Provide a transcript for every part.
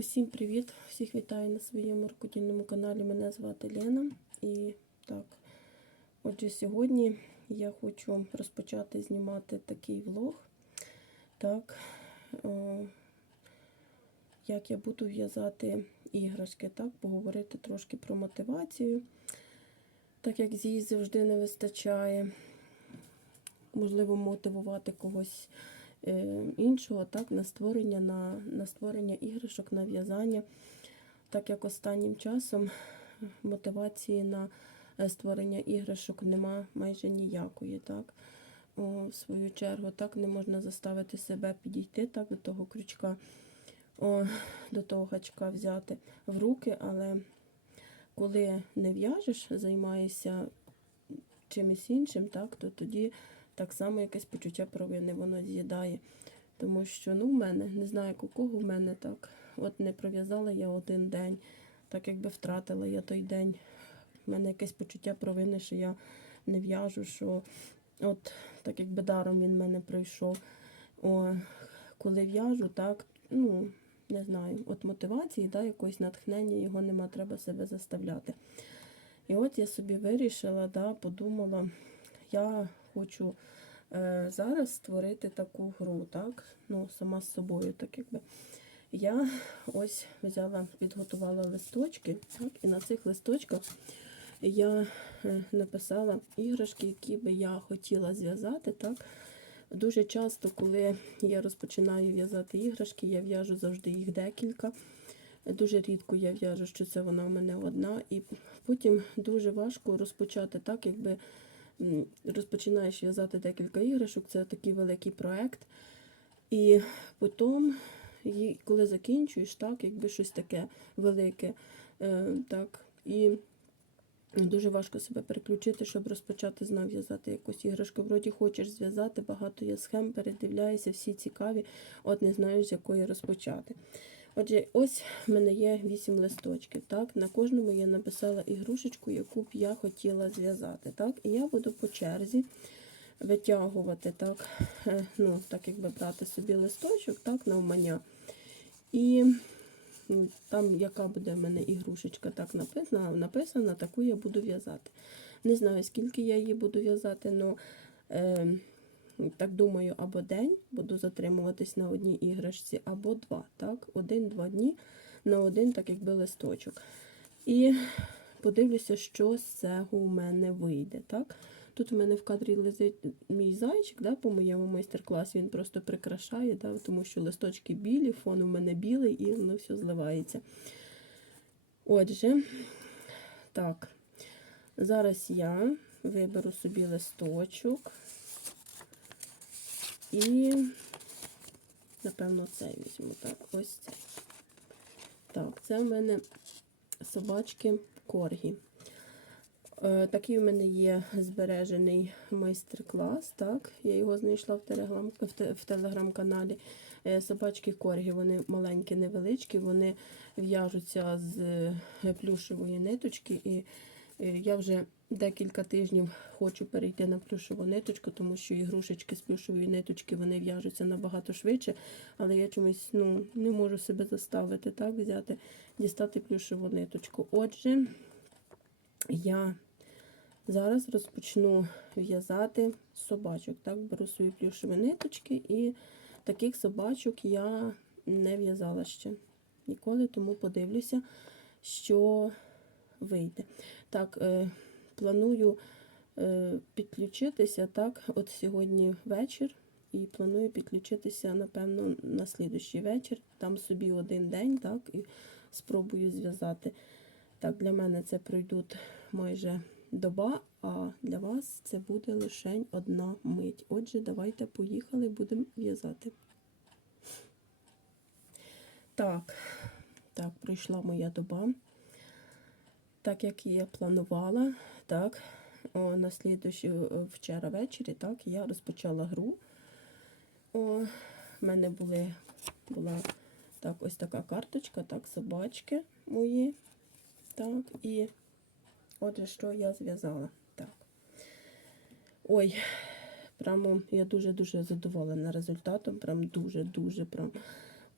Усім привіт! Всіх вітаю на своєму рукодільному каналі. Мене звати Лена. І так, отже, сьогодні я хочу розпочати знімати такий влог. Так, о, як я буду в'язати іграшки, так, поговорити трошки про мотивацію, так як її завжди не вистачає. Можливо, мотивувати когось е, іншого, так, на створення, на, на створення іграшок, на в'язання. Так як останнім часом мотивації на е, створення іграшок нема майже ніякої. Так. О, в свою чергу, так не можна заставити себе підійти так, до того крючка, о, до того гачка взяти в руки, але коли не в'яжеш, займаєшся чимось іншим, так, то тоді так само якесь почуття провини воно з'їдає. Тому що ну, в мене, не знаю, як у кого в мене так. От не пров'язала я один день, так якби втратила я той день. У мене якесь почуття провини, що я не в'яжу, що от так якби даром він в мене пройшов. О, коли в'яжу, так, ну, не знаю, от мотивації, да, якоїсь натхнення, його нема, треба себе заставляти. І от я собі вирішила, да, подумала, я хочу е, зараз створити таку гру, так? Ну, сама з собою, так якби. Я ось взяла, підготувала листочки, так, і на цих листочках я е, написала іграшки, які би я хотіла зв'язати. так. Дуже часто, коли я розпочинаю в'язати іграшки, я в'яжу завжди їх декілька. Дуже рідко я в'яжу, що це вона в мене одна, і потім дуже важко розпочати так, якби розпочинаєш в'язати декілька іграшок, це такий великий проект. І потім, коли закінчуєш, так, якби щось таке велике, е, так, і дуже важко себе переключити, щоб розпочати знов в'язати якусь іграшку. Вроді хочеш зв'язати, багато є схем, передивляєшся, всі цікаві, от не знаєш, з якої розпочати. Отже, ось в мене є 8 листочків. Так? На кожному я написала ігрушечку, яку б я хотіла зв'язати. Так? І я буду по черзі витягувати, так, е, ну, так якби брати собі листочок, так, навмання. І там, яка буде в мене ігрушечка так написана, написана, таку я буду в'язати. Не знаю, скільки я її буду в'язати, але так думаю, або день буду затримуватись на одній іграшці, або два. Так? Один-два дні на один, так якби листочок. І подивлюся, що з цього у мене вийде. Так? Тут у мене в кадрі лежить мій зайчик, да, по моєму майстер-класі він просто прикрашає, да, тому що листочки білі, фон у мене білий і воно все зливається. Отже, так, зараз я виберу собі листочок і, напевно, цей візьму. Так, ось цей. Так, це в мене собачки коргі. Е, Такий у мене є збережений майстер-клас. Так, я його знайшла в в, в телеграм-каналі. Е, Собачки коргі, вони маленькі, невеличкі, вони в'яжуться з е, плюшевої ниточки. І е, я вже декілька тижнів хочу перейти на плюшеву ниточку, тому що ігрушечки з плюшевої ниточки вони в'яжуться набагато швидше, але я чомусь ну, не можу себе заставити так, взяти, дістати плюшеву ниточку. Отже, я зараз розпочну в'язати собачок. Так, беру свої плюшеві ниточки, і таких собачок я не в'язала ще ніколи, тому подивлюся, що вийде. Так, е, планую е, підключитися так, от сьогодні вечір. І планую підключитися, напевно, на слідущий вечір. Там собі один день, так, і спробую зв'язати. Так, для мене це пройдуть майже доба, а для вас це буде лише одна мить. Отже, давайте поїхали, будемо в'язати. Так, так, пройшла моя доба. Так, як я планувала, так, о, на слідуючий е, вчора ввечері, так, я розпочала гру. О, в мене були, була так, ось така карточка, так, собачки мої. Так, і отже, що я зв'язала. Так. Ой, прямо я дуже-дуже задоволена результатом. Прям дуже-дуже прям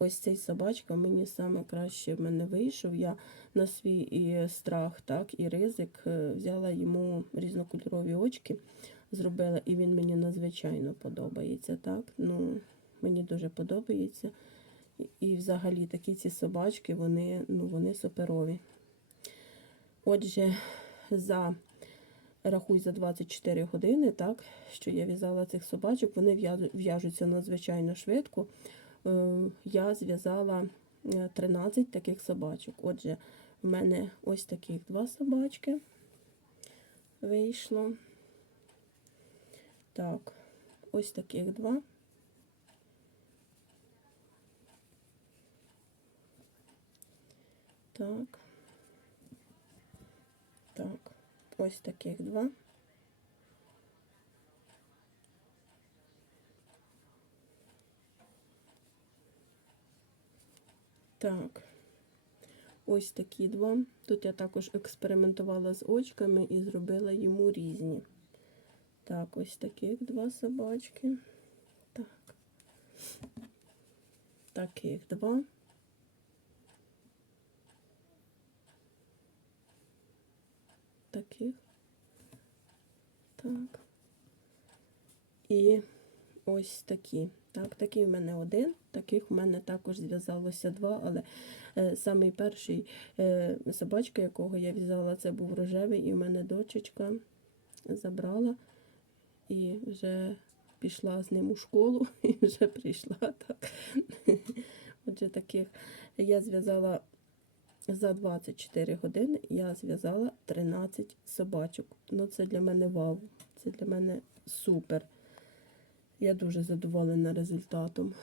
ось цей собачка мені саме краще в мене вийшов. Я на свій і страх, так, і ризик е, взяла йому різнокольорові очки, зробила, і він мені надзвичайно подобається. так. Ну, Мені дуже подобається. І, взагалі такі ці собачки, вони, ну, вони суперові. Отже, за рахуй за 24 години, так, що я в'язала цих собачок, вони в'яжуться надзвичайно швидко. Е, Я зв'язала е, 13 таких собачок. Отже, в мене ось таких два собачки вийшло. Так, ось таких два. Так. Так, ось таких два. Так, ось такі два. Тут я також експериментувала з очками і зробила йому різні. Так, ось таких два собачки. Так. Таких два. Таких. Так. І ось такі. Так, такий в мене один, таких в мене також зв'язалося два, але е, самий перший е, собачка, якого я в'язала, це був рожевий, і в мене дочечка забрала і вже пішла з ним у школу і вже прийшла. так. Отже, таких я зв'язала за 24 години, я зв'язала 13 собачок. Ну, це для мене вау, це для мене супер. Я дуже задоволена результатом.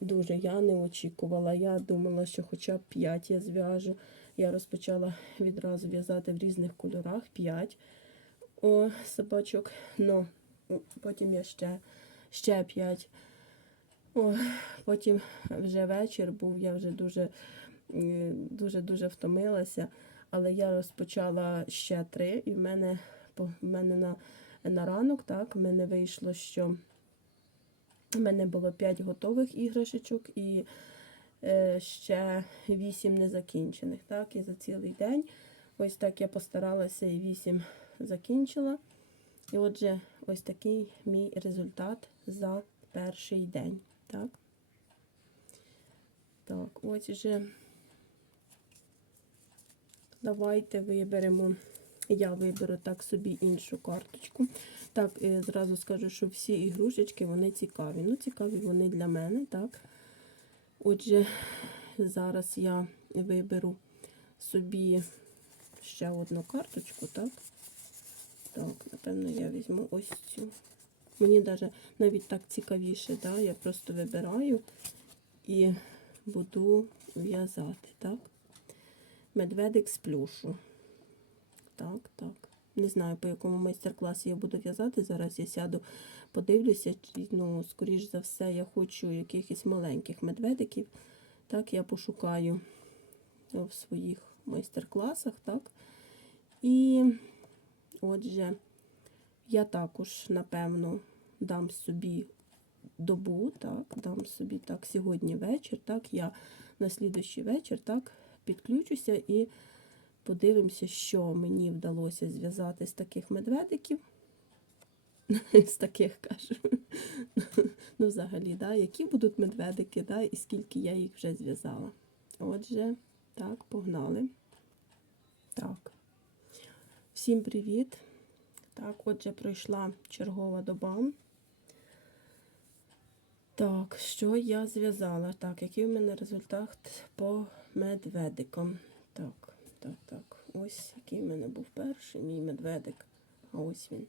Дуже я не очікувала. Я думала, що хоча б 5 я зв'яжу. Я розпочала відразу в'язати в різних кольорах 5 о, собачок. Ну, потім я ще, ще 5. О, потім вже вечір був, я вже дуже е, дуже дуже втомилася, але я розпочала ще три, і в мене в мене на, на ранок, так, в мене вийшло, що в мене було 5 готових іграшечок і е, ще 8 незакінчених. Так, і за цілий день. Ось так я постаралася і 8 закінчила. І отже, ось такий мій результат за перший день. Так, так ось вже давайте виберемо. Я виберу так собі іншу карточку. Так, е, зразу скажу, що всі ігрушечки вони цікаві. Ну, цікаві вони для мене, так. Отже, зараз я виберу собі ще одну карточку, так. Так, напевно, я візьму ось цю. Мені даже навіть так цікавіше, так? Я просто вибираю і буду в'язати, так. Медведик з плюшу. Так, так. Не знаю, по якому майстер-класі я буду в'язати. Зараз я сяду, подивлюся. Ну, скоріш за все, я хочу якихось маленьких медведиків. Так, я пошукаю в своїх майстер-класах, так. І отже, я також, напевно, дам собі добу, так, дам собі так сьогодні вечір, так, я на слідущий вечір так, підключуся і подивимося, що мені вдалося зв'язати з таких медведиків. З таких кажу. Ну, взагалі, да, які будуть медведики, да, і скільки я їх вже зв'язала. Отже, так, погнали. Так. Всім привіт. Так, отже, пройшла чергова доба. Так, що я зв'язала? Так, який в мене результат по медведикам? Так, так. Ось який в мене був перший мій медведик. А ось він.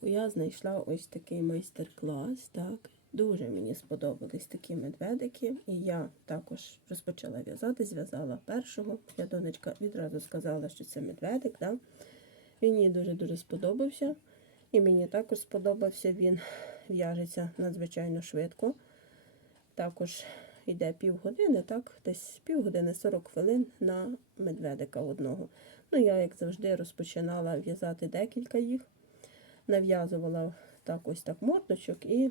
Я знайшла ось такий майстер-клас. Так. Дуже мені сподобались такі медведики. І я також розпочала в'язати, зв'язала першого. Я донечка відразу сказала, що це медведик. Да? Він їй дуже-дуже сподобався. І мені також сподобався, він в'яжеться надзвичайно швидко. Також йде півгодини, так, десь півгодини 40 хвилин на медведика одного. Ну, я, як завжди, розпочинала в'язати декілька їх, нав'язувала так ось так мордочок і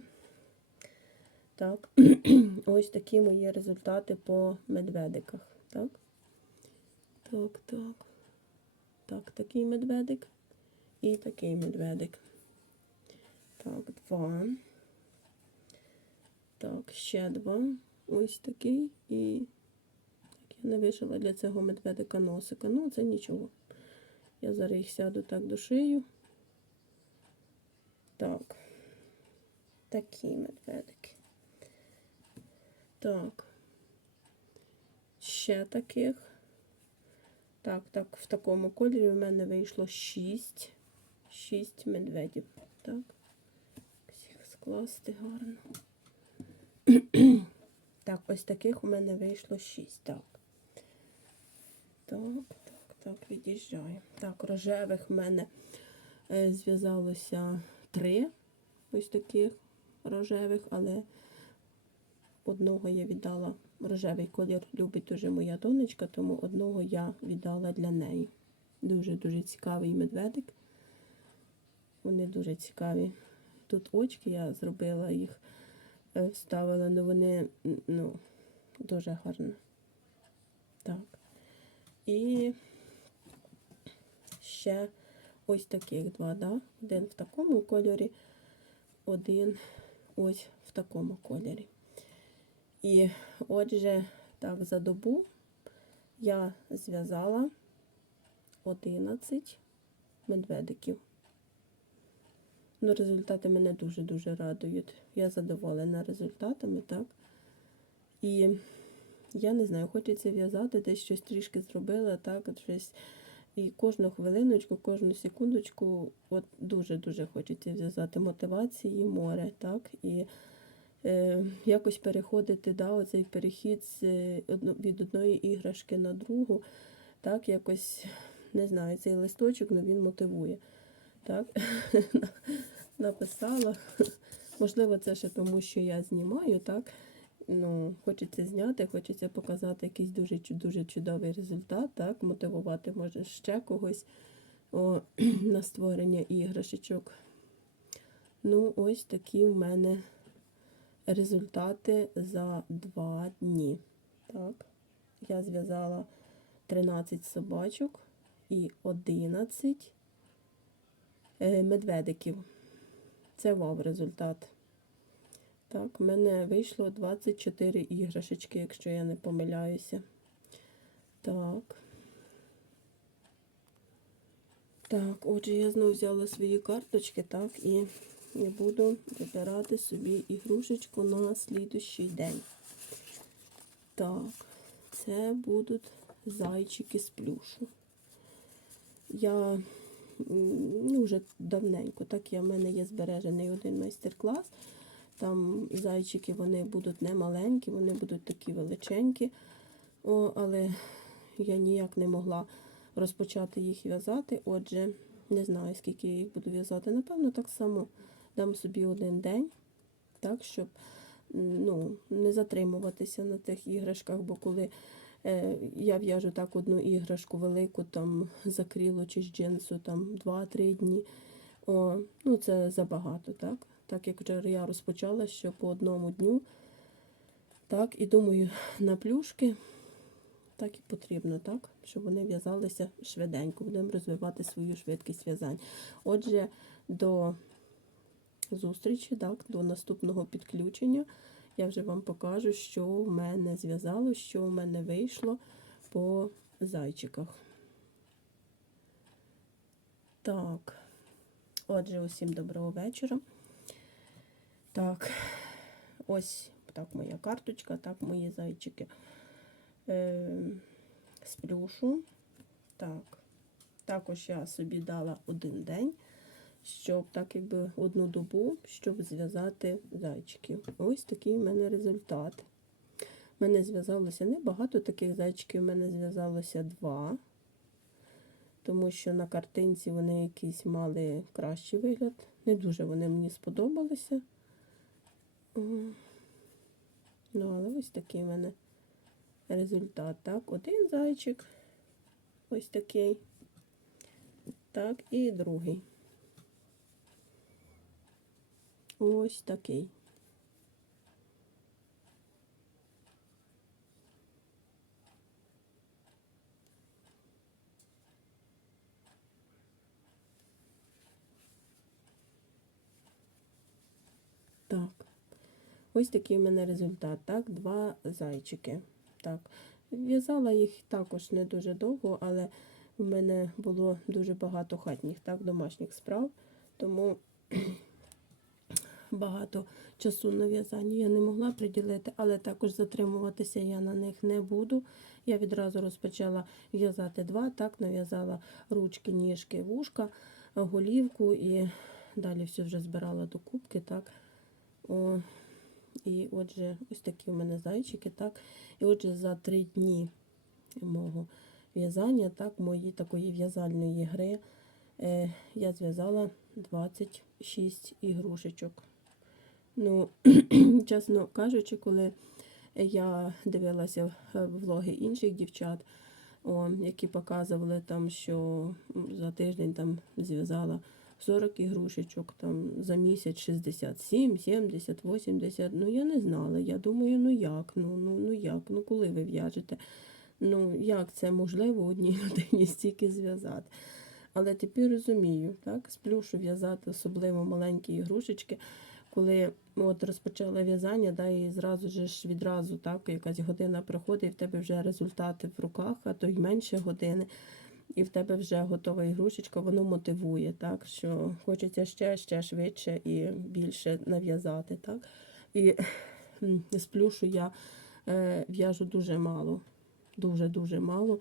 Так, ось такі мої результати по медведиках. Так, так, так. Так, такий медведик і такий медведик. Так, два. Так, ще два. Ось такий. І так, я не вишила для цього медведика носика. Ну, це нічого. Я зараз їх сяду так до шию. Так. Такі медведики. Так. Ще таких. Так, так, в такому кольорі в мене вийшло 6. 6 медведів. Так. Всіх скласти гарно. Так, ось таких у мене вийшло 6. Так. Так, так, так, від'їжджаю. Так, рожевих в мене е, зв'язалося 3 ось таких рожевих, але одного я віддала. Рожевий колір любить дуже моя донечка, тому одного я віддала для неї. Дуже-дуже цікавий медведик. Вони дуже цікаві. Тут очки я зробила їх, вставила, але вони ну, дуже гарно. Так. І ще ось таких два, да? Один в такому кольорі, один ось в такому кольорі. І отже, так, за добу я зв'язала 11 медведиків. Ну, результати мене дуже-дуже радують. Я задоволена результатами, так? І я не знаю, хочеться в'язати, десь щось трішки зробила, так, щось. І кожну хвилиночку, кожну секундочку, от дуже-дуже хочеться в'язати мотивації, море, так? І е, якось переходити, да, оцей перехід з, е, від одної іграшки на другу, так, якось, не знаю, цей листочок, ну, він мотивує. Так, написала. Можливо, це ще тому, що я знімаю, так? Ну, хочеться зняти, хочеться показати якийсь дуже, дуже чудовий результат, так? Мотивувати може ще когось о, на створення іграшечок. Ну, ось такі в мене результати за два дні. Так, я зв'язала 13 собачок і 11 е, медведиків. Це вау результат. Так, в мене вийшло 24 іграшечки, якщо я не помиляюся. Так. Так, отже, я знову взяла свої карточки, так, і буду вибирати собі ігрушечку на слідущий день. Так, це будуть зайчики з плюшу. Я ну, вже давненько, так я в мене є збережений один майстер-клас. Там зайчики вони будуть не маленькі, вони будуть такі величенькі. О, але я ніяк не могла розпочати їх в'язати. Отже, не знаю, скільки я їх буду в'язати. Напевно, так само дам собі один день, так, щоб ну, не затримуватися на тих іграшках, бо коли я в'яжу так одну іграшку велику, там з акрилу чи з джинсу, там 2-3 дні. О, ну це забагато, так? Так як вже я розпочала, що по одному дню. Так, і думаю, на плюшки так і потрібно, так? Щоб вони в'язалися швиденько. Будемо розвивати свою швидкість в'язань. Отже, до зустрічі, так, до наступного підключення. Я вже вам покажу, що в мене зв'язало, що в мене вийшло по зайчиках. Так, отже, усім доброго вечора. Так, ось так моя карточка, так мої зайчики е, з плюшу. Так, також я собі дала один день, щоб так якби одну добу, щоб зв'язати зайчиків. Ось такий в мене результат. У мене зв'язалося небагато таких зайчиків, у мене зв'язалося два, тому що на картинці вони якісь мали кращий вигляд. Не дуже вони мені сподобалися. Ну, але ось такий в мене результат. Так, один зайчик. Ось такий. Так, і другий ось такий. Так, ось такий у мене результат. Так, два зайчики. Так, В'язала їх також не дуже довго, але в мене було дуже багато хатніх, так, домашніх справ, тому багато часу на в'язання я не могла приділити, але також затримуватися я на них не буду. Я відразу розпочала в'язати два, так, нав'язала ручки, ніжки, вушка, голівку і далі все вже збирала до кубки. так. О, і отже, ось такі у мене зайчики, так. І отже, за три дні мого в'язання, так, моєї такої в'язальної гри, е, я зв'язала 26 ігрушечок. Ну, чесно кажучи, коли я дивилася е, влоги інших дівчат, о, які показували там, що за тиждень там зв'язала 40 ігрушечок, там за місяць 67, 70, 80. Ну я не знала. Я думаю, ну як? Ну, ну, ну як? Ну коли ви в'яжете? Ну як це можливо одній людині стільки зв'язати? Але тепер розумію, так, з плюшу в'язати особливо маленькі ігрушечки. Коли от розпочала в'язання, да, і зразу ж відразу так, якась година проходить, і в тебе вже результати в руках, а то й менше години, і в тебе вже готова ігрушечка, воно мотивує, так, що хочеться ще, ще швидше і більше нав'язати. так. І м, з плюшу я е, в'яжу дуже мало, дуже-дуже мало.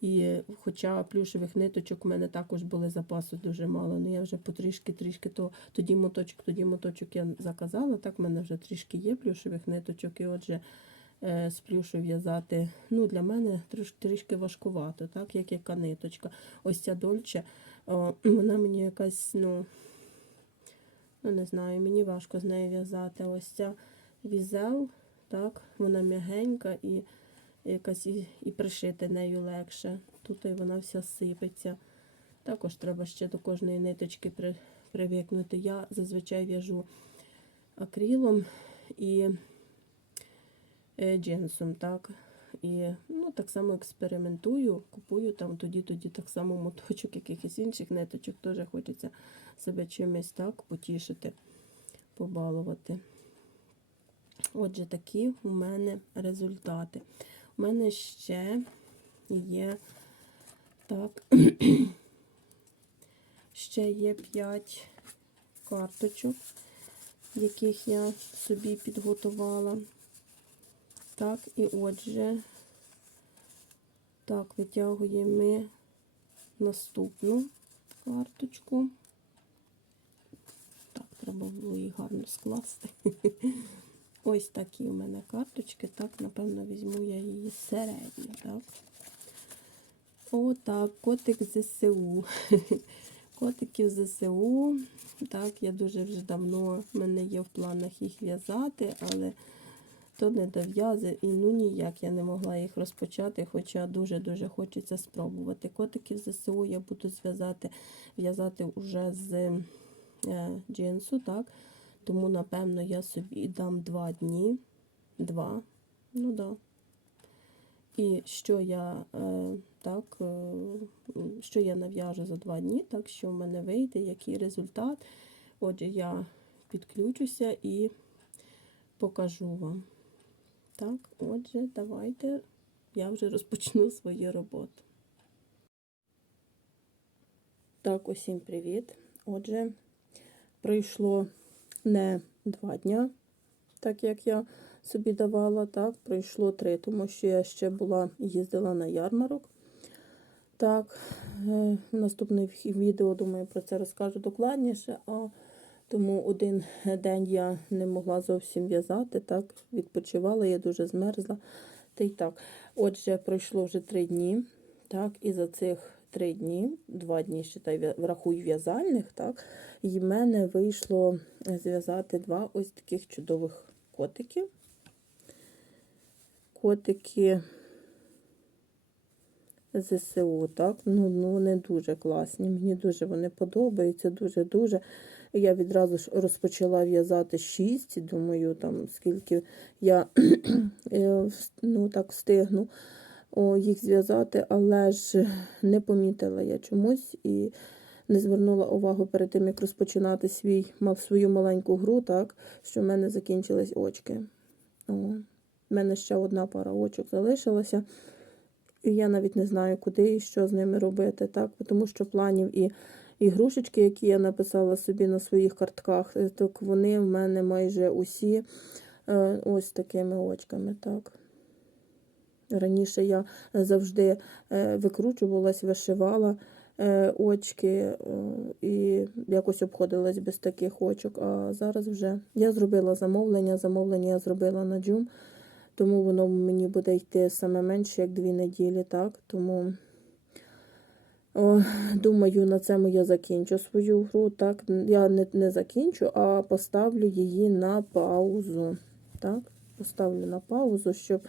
І хоча плюшевих ниточок у мене також були запасу дуже мало, ну я вже потрішки-трішки то тоді моточок, тоді моточок я заказала. Так в мене вже трішки є плюшевих ниточок, і отже е, з плюшу в'язати ну, для мене трішки, трішки важкувато, так, як яка ниточка. Ось ця дольче, вона мені якась, ну, ну не знаю, мені важко з нею в'язати. Ось ця візел, так, вона м'ягенька і якась і, і пришити нею легше. Тут і вона вся сипеться. Також треба ще до кожної ниточки при, привикнути. Я зазвичай в'яжу акрилом і е, джинсом. так. І ну, так само експериментую, купую там тоді-тоді так само моточок, якихось інших ниточок. Теж хочеться себе чимось так потішити, побалувати. Отже, такі у мене результати. У мене ще є так, ще є 5 карточок, яких я собі підготувала. Так, і отже, так, витягуємо ми наступну карточку. Так, треба було її гарно скласти. Ось такі у мене карточки. Так, напевно, візьму я її середню, так. Отак, котик ЗСУ. Котиків ЗСУ. Так, я дуже вже давно в мене є в планах їх в'язати, але то не дов'язи і ну ніяк я не могла їх розпочати, хоча дуже-дуже хочеться спробувати. Котиків ЗСУ я буду зв'язати, в'язати вже з е, джинсу, так. Тому, напевно, я собі дам два дні. Два. Ну да. І що я е, так, е, що я нав'яжу за два дні, так що в мене вийде, який результат. Отже, я підключуся і покажу вам. Так, отже, давайте я вже розпочну свою роботу. Так, усім привіт. Отже, пройшло не два дня, так як я собі давала, так, пройшло три, тому що я ще була їздила на ярмарок. Так, е, наступне відео, думаю, про це розкажу докладніше, а тому один день я не могла зовсім в'язати, так, відпочивала, я дуже змерзла. Та й так. Отже, пройшло вже три дні. Так, і за цих три дні, два дні, считай, врахуй в'язальних, так, і в мене вийшло зв'язати два ось таких чудових котиків. Котики ЗСУ, так, ну, ну вони дуже класні. Мені дуже вони подобаються, дуже-дуже. Я відразу ж розпочала в'язати шість, думаю, там скільки я ну, так встигну їх зв'язати, але ж не помітила я чомусь і не звернула увагу перед тим, як розпочинати свій, мав свою маленьку гру, так, що в мене закінчились очки. О, в мене ще одна пара очок залишилася. І я навіть не знаю, куди і що з ними робити, так? тому що планів і ігрушечки, які я написала собі на своїх картках, е, так вони в мене майже усі е, ось такими очками. так. Раніше я завжди е, викручувалась, вишивала е, очки е, і якось обходилась без таких очок. А зараз вже я зробила замовлення. Замовлення я зробила на джум, тому воно мені буде йти саме менше, як дві неділі. так. Тому думаю, на цьому я закінчу свою гру. так. Я не, не закінчу, а поставлю її на паузу. так. Поставлю на паузу, щоб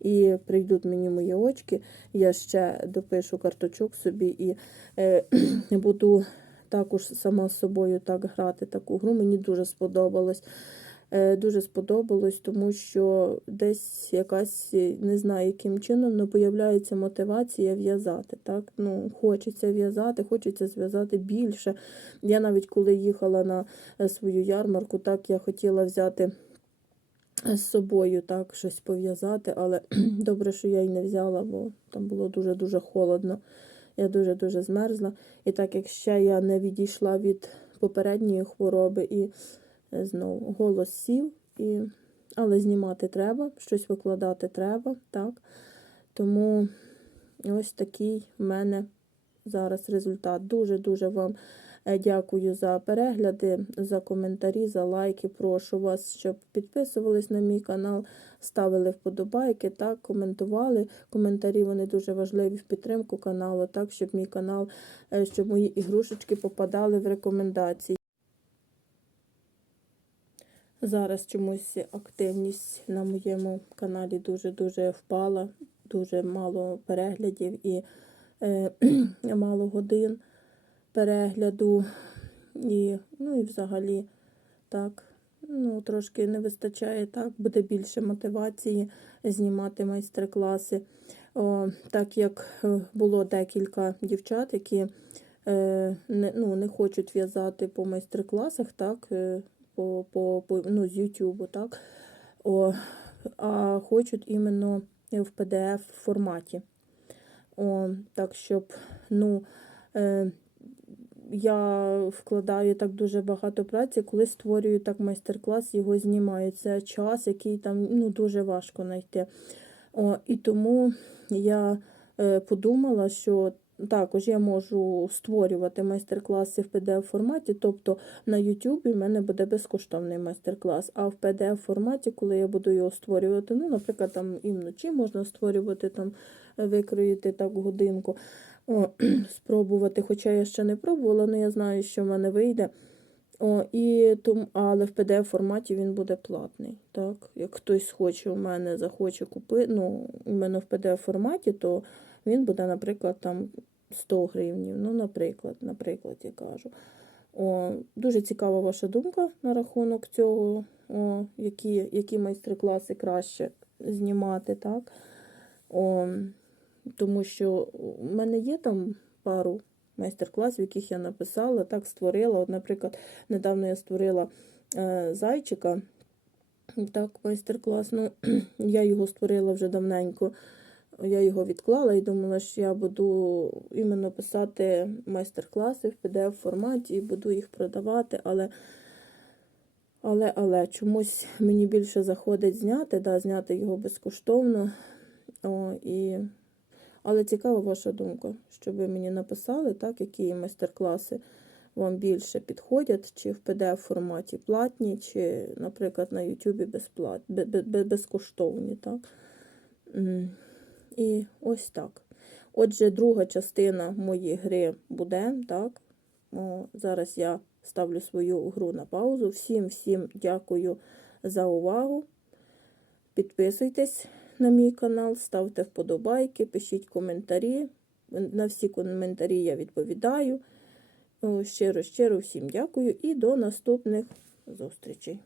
і прийдуть мені мої очки. Я ще допишу карточок собі і е, буду також сама з собою так грати таку гру. Мені дуже сподобалось. Е, дуже сподобалось, тому що десь якась, не знаю, яким чином, але появляється мотивація в'язати. Так? Ну, Хочеться в'язати, хочеться зв'язати більше. Я навіть коли їхала на е, свою ярмарку, так я хотіла взяти з собою так щось пов'язати, але добре, що я й не взяла, бо там було дуже-дуже холодно. Я дуже-дуже змерзла. І так як ще я не відійшла від попередньої хвороби і е, знову голос сів, і... але знімати треба, щось викладати треба. так. Тому ось такий в мене зараз результат. Дуже-дуже вам. Е, Дякую за перегляди, за коментарі, за лайки. Прошу вас, щоб підписувались на мій канал, ставили вподобайки, так, коментували. Коментарі вони дуже важливі в підтримку каналу, так, щоб мій канал, е, щоб мої ігрушечки попадали в рекомендації. Зараз чомусь активність на моєму каналі дуже-дуже впала, дуже мало переглядів і е, мало годин перегляду. І, ну і взагалі, так, ну, трошки не вистачає, так, буде більше мотивації знімати майстер-класи. Так як е, було декілька дівчат, які е, не ну, не хочуть в'язати по майстер-класах, так, е, по, по, по, ну, з YouTube, так, О, а хочуть іменно в PDF форматі. О, Так, щоб, ну, е, я вкладаю так дуже багато праці, коли створюю так майстер-клас, його знімаю. Це час, який там ну, дуже важко знайти. О, І тому я е, подумала, що також я можу створювати майстер-класи в PDF-форматі, тобто на YouTube в мене буде безкоштовний майстер-клас. А в PDF-форматі, коли я буду його створювати, ну, наприклад, там і вночі можна створювати, там, викроїти так годинку. О, спробувати, хоча я ще не пробувала, але я знаю, що в мене вийде. О, і тому, Але в pdf форматі він буде платний. Так? Як хтось хоче у мене захоче купити, ну, у мене в pdf форматі, то він буде, наприклад, там 100 гривнів. Ну, наприклад, наприклад, я кажу. О, Дуже цікава ваша думка на рахунок цього, о, які які майстер-класи краще знімати. так? О, тому що в мене є там пару майстер-класів, яких я написала, так створила. От, Наприклад, недавно я створила е, зайчика. Так, майстер-клас. Ну, я його створила вже давненько. Я його відклала і думала, що я буду іменно писати майстер-класи в pdf форматі і буду їх продавати, але але, але чомусь мені більше заходить зняти, да, зняти його безкоштовно. О, і але цікава ваша думка, щоб ви мені написали, так, які майстер-класи вам більше підходять, чи в PDF-форматі платні, чи, наприклад, на YouTube безплат... безкоштовні. Так? І ось так. Отже, друга частина моєї гри буде. так. О, Зараз я ставлю свою гру на паузу. Всім всім дякую за увагу. Підписуйтесь на мій канал, ставте вподобайки, пишіть коментарі. На всі коментарі я відповідаю. Щиро, щиро всім дякую і до наступних зустрічей.